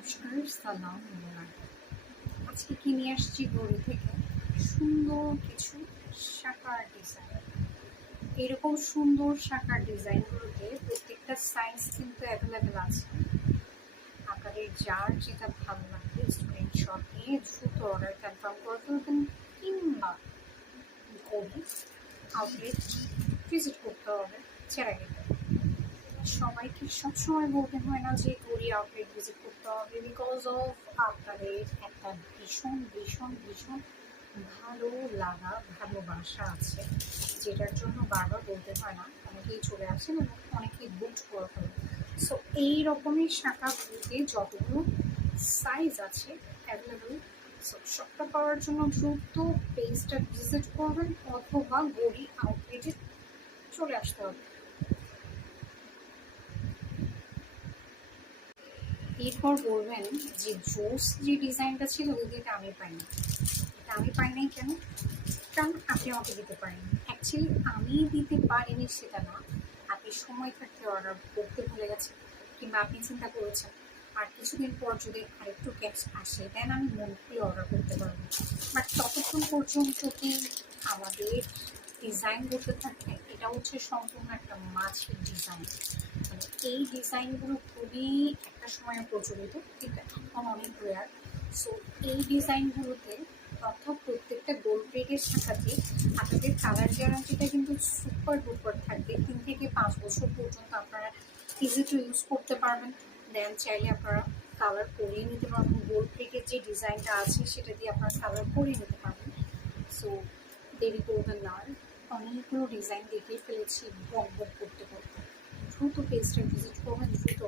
নমস্কার, সালাম বন্ধুরা। আজকে কি নিয়ে আসছি ঘড়ি থেকে সুন্দর কিছু শাখার ডিজাইন। এরকম সুন্দর শাখার ডিজাইনগুলোতে প্রত্যেকটা সাইজ কিন্তু অ্যাভেলেবেল আছে। আপনাদের যার যেটা ভালো লাগবে স্ক্রিনশট নিয়ে দ্রুত অর্ডার কনফার্ম করে ফেলবেন, কিংবা ঘড়ি আউটলেট ভিজিট করতে হবে চেরাগিতে। সবাইকে সবসময় বলতে হয় না যে ঘড়ি আউটলেট ভিজিট করতে হবে, বিকজ অফ আপনাদের একটা ভীষণ ভীষণ ভীষণ ভালো লাগা ভালোবাসা আছে, যেটার জন্য বারবার বলতে হয় না। অনেকেই চলে আসেন এবং অনেকেই বুক করে ফেলেন। সো এই রকমের শাখাগুলিতে যতগুলো সাইজ আছে অ্যাভেলেবল, সো সবটা পাওয়ার জন্য দ্রুত পেজটা ভিজিট করবেন অথবা ঘড়ি আউটলেটে চলে আসতে হবে। এরপর বলবেন যে জোস যে ডিজাইনটা ছিল ওইটা আমি পাইনি। এটা আমি পাই নাই কেন? কারণ আপনি আমাকে দিতে পারেননি। অ্যাকচুয়ালি আমি দিতে পারিনি সেটা না, আপনি সময় থাকতে অর্ডার করতে ভুলে গেছেন, কিংবা আপনি চিন্তা করেছেন আর কিছুদিন পর যদি আরেকটু ক্যাশ আসে দেন আমি মন খুলে অর্ডার করতে পারবো। বাট ততক্ষণ পর্যন্ত কি আমাদের ডিজাইন করতে থাকবে? এটা হচ্ছে সম্পূর্ণ একটা মাছের ডিজাইন। মানে এই ডিজাইনগুলো খুবই একটা সময় প্রচলিত, কিন্তু এখন অনেক রেয়ার। সো এই ডিজাইনগুলোতে অর্থাৎ প্রত্যেকটা গোল্ড প্লেটের শাখাতে আপনাদের কালার গ্যারান্টিটা কিন্তু সুপার ডুপার থাকবে। 3 থেকে 5 বছর পর্যন্ত আপনারা ইজি টু ইউজ করতে পারবেন। দেন চাইলে আপনারা কালার করিয়ে নিতে পারবেন। গোল্ড প্লেটের যে ডিজাইনটা আছে সেটা দিয়ে আপনারা কালার করিয়ে নিতে পারবেন। সো দেরি করবেন না আর। অনেকগুলো ডিজাইন দেখিয়ে ফেলেছি বক বক করতে করতে। দ্রুত পেজটা ভিজিট করবেন, দ্রুত